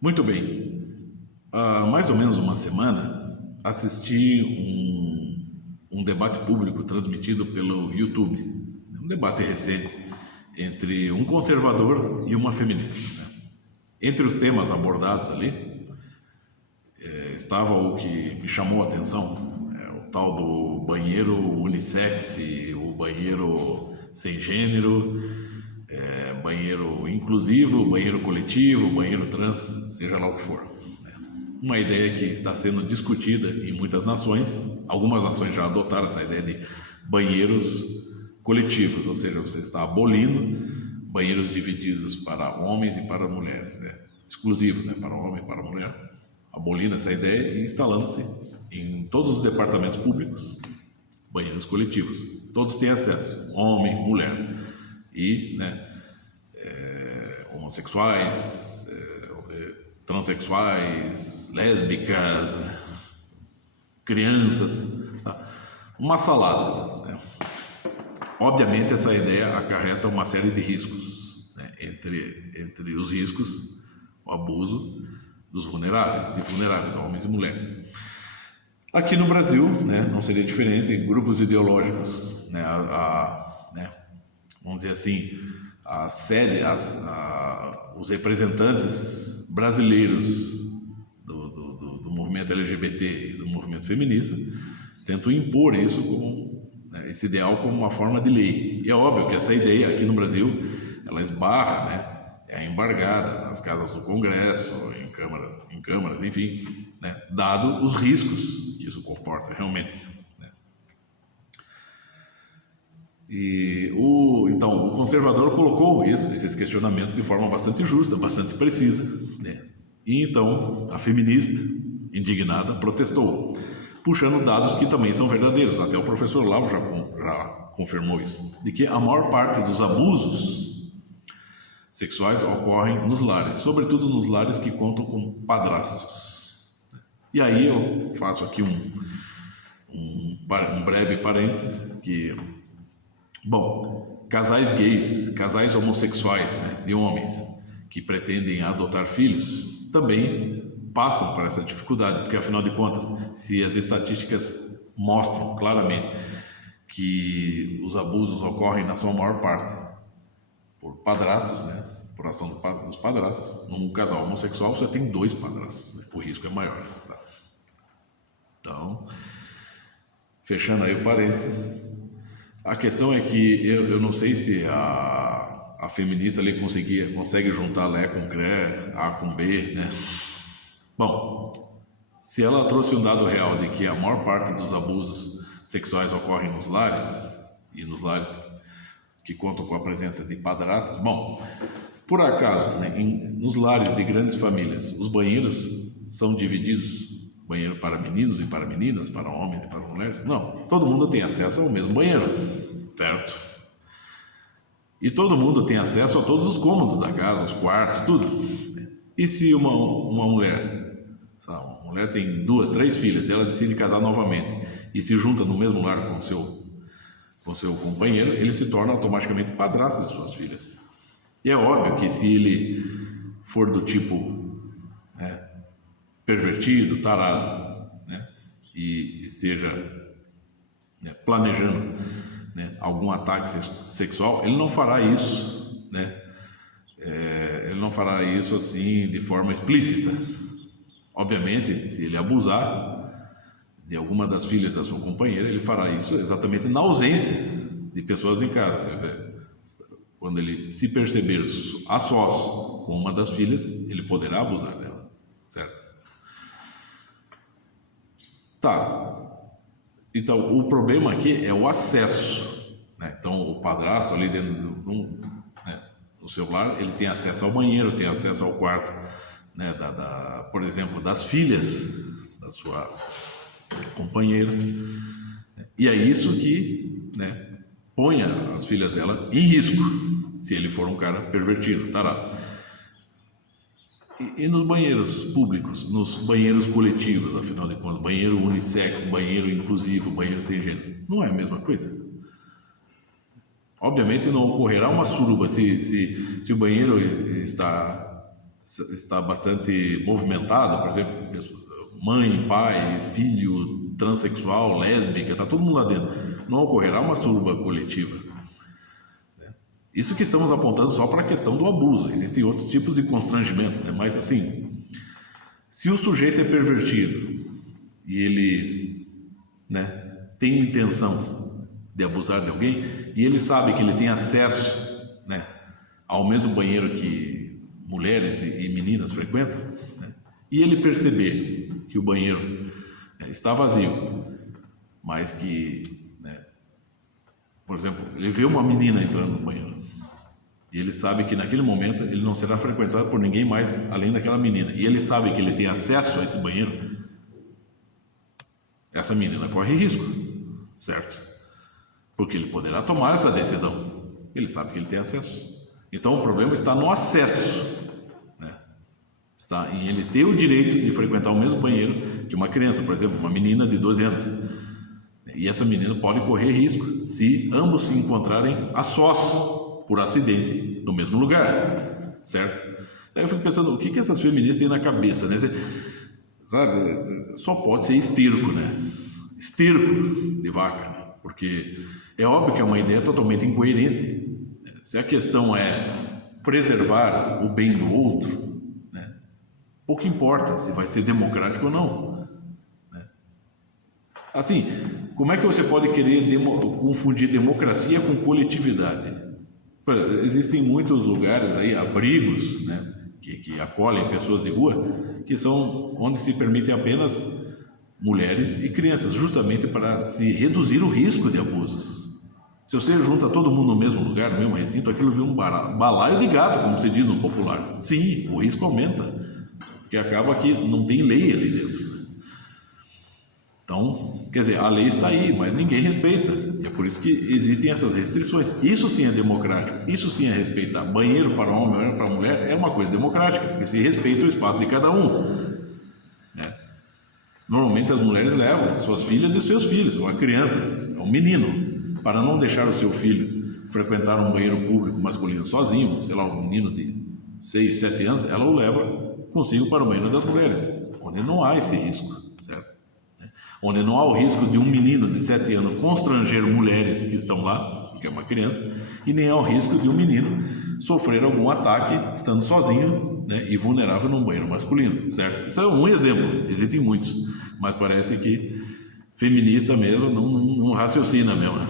Muito bem. Há mais ou menos uma semana, assisti um debate público transmitido pelo YouTube. Um debate recente entre um conservador e uma feminista, né? Entre os temas abordados ali, estava o que me chamou a atenção, o tal do banheiro unissex, o banheiro sem gênero, banheiro inclusivo, banheiro coletivo, banheiro trans, seja lá o que for. Uma ideia que está sendo discutida em muitas nações. Algumas nações já adotaram essa ideia de banheiros coletivos, ou seja, você está abolindo banheiros divididos para homens e para mulheres, né? Exclusivos, né? Para homem e para mulher, abolindo essa ideia e instalando-se em todos os departamentos públicos banheiros coletivos. Todos têm acesso, homem, mulher e, né, homossexuais, transexuais, lésbicas, crianças, tá? Uma salada, né? Obviamente essa ideia acarreta uma série de riscos, né? Entre os riscos, o abuso dos vulneráveis, homens e mulheres. Aqui no Brasil, né, não seria diferente, grupos ideológicos, né, né, vamos dizer assim, os representantes brasileiros do movimento LGBT e do movimento feminista tentam impor isso como, né, esse ideal como uma forma de lei. E é óbvio que essa ideia aqui no Brasil ela esbarra, né, é embargada nas casas do Congresso, em câmaras, enfim, né, dado os riscos que isso comporta realmente. Então, o conservador colocou esses questionamentos de forma bastante justa, bastante precisa, né? E então, a feminista, indignada, protestou, puxando dados que também são verdadeiros. Até o professor Lau já confirmou isso, de que a maior parte dos abusos sexuais ocorrem nos lares, sobretudo nos lares que contam com padrastos. E aí eu faço aqui um breve parênteses que... Bom, casais gays, casais homossexuais, né, de homens que pretendem adotar filhos, também passam por essa dificuldade, porque afinal de contas, se as estatísticas mostram claramente que os abusos ocorrem na sua maior parte por padrastos, né, por ação dos padrastos, num casal homossexual você tem 2 padrastos, né, o risco é maior. Tá? Então, fechando aí o parênteses, a questão é que eu não sei se a feminista ali consegue juntar Lé com Cré, A com B, né? Bom, se ela trouxe um dado real de que a maior parte dos abusos sexuais ocorrem nos lares, e nos lares que contam com a presença de padrastos, bom, por acaso, né, nos lares de grandes famílias, os banheiros são divididos? Banheiro para meninos e para meninas, para homens e para mulheres? Não, todo mundo tem acesso ao mesmo banheiro, certo? E todo mundo tem acesso a todos os cômodos da casa, os quartos, tudo. E se uma mulher, sabe, uma mulher tem 2, 3 filhas, e ela decide casar novamente e se junta no mesmo lar com seu companheiro, ele se torna automaticamente padrasto de suas filhas. E é óbvio que se ele for do tipo, né, pervertido, tarado, né, e esteja, né, planejando, né, algum ataque sexual, ele não fará isso, né, ele não fará isso assim de forma explícita. Obviamente, se ele abusar de alguma das filhas da sua companheira, ele fará isso exatamente na ausência de pessoas em casa. Quando ele se perceber a sós com uma das filhas, ele poderá abusar dela, certo? Tá. Então, o problema aqui é o acesso, né? Então, o padrasto ali dentro né, do seu lar, ele tem acesso ao banheiro, tem acesso ao quarto, né, por exemplo, das filhas da sua companheira. E é isso que, né, põe as filhas dela em risco, se ele for um cara pervertido, tarado. E nos banheiros públicos, nos banheiros coletivos, afinal de contas, banheiro unissex, banheiro inclusivo, banheiro sem gênero, não é a mesma coisa? Obviamente não ocorrerá uma suruba se o banheiro está está bastante movimentada, por exemplo, mãe, pai, filho, transexual, lésbica, está todo mundo lá dentro, não ocorrerá uma suruba coletiva. Isso que estamos apontando só para a questão do abuso. Existem outros tipos de constrangimento, né? Mas assim, se o sujeito é pervertido e ele, né, tem intenção de abusar de alguém e ele sabe que ele tem acesso, né, ao mesmo banheiro que mulheres e meninas frequentam, né, e ele perceber que o banheiro, né, está vazio, mas que, né, por exemplo, ele vê uma menina entrando no banheiro e ele sabe que naquele momento ele não será frequentado por ninguém mais além daquela menina, e ele sabe que ele tem acesso a esse banheiro, essa menina corre risco, certo? Porque ele poderá tomar essa decisão, ele sabe que ele tem acesso. Então o problema está no acesso, né? Está em ele ter o direito de frequentar o mesmo banheiro que uma criança, por exemplo, uma menina de 12 anos. E essa menina pode correr risco se ambos se encontrarem a sós, por acidente, no mesmo lugar, certo? Aí eu fico pensando, o que essas feministas têm na cabeça, né? Sabe, só pode ser esterco, né? Esterco de vaca, né? Porque é óbvio que é uma ideia totalmente incoerente. Se a questão é preservar o bem do outro, né, pouco importa se vai ser democrático ou não, né? Assim, como é que você pode querer confundir democracia com coletividade? Existem muitos lugares aí, abrigos, né, que acolhem pessoas de rua, que são onde se permitem apenas mulheres e crianças, justamente para se reduzir o risco de abusos. Se você junta todo mundo no mesmo lugar, no mesmo recinto, aquilo vira um balaio de gato, como se diz no popular. Sim, o risco aumenta, porque acaba que não tem lei ali dentro. Então, quer dizer, a lei está aí, mas ninguém respeita. E é por isso que existem essas restrições. Isso sim é democrático, isso sim é respeitar. Banheiro para homem, banheiro para mulher é uma coisa democrática, porque se respeita o espaço de cada um, né? Normalmente as mulheres levam suas filhas e os seus filhos, ou a criança, um menino, para não deixar o seu filho frequentar um banheiro público masculino sozinho, sei lá, um menino de 6, 7 anos, ela o leva consigo para o banheiro das mulheres, onde não há esse risco, certo? Onde não há o risco de um menino de 7 anos constranger mulheres que estão lá, que é uma criança, e nem há o risco de um menino sofrer algum ataque estando sozinho, né, e vulnerável num banheiro masculino, certo? Isso é um exemplo, existem muitos, mas parece que feminista mesmo não raciocina mesmo, né?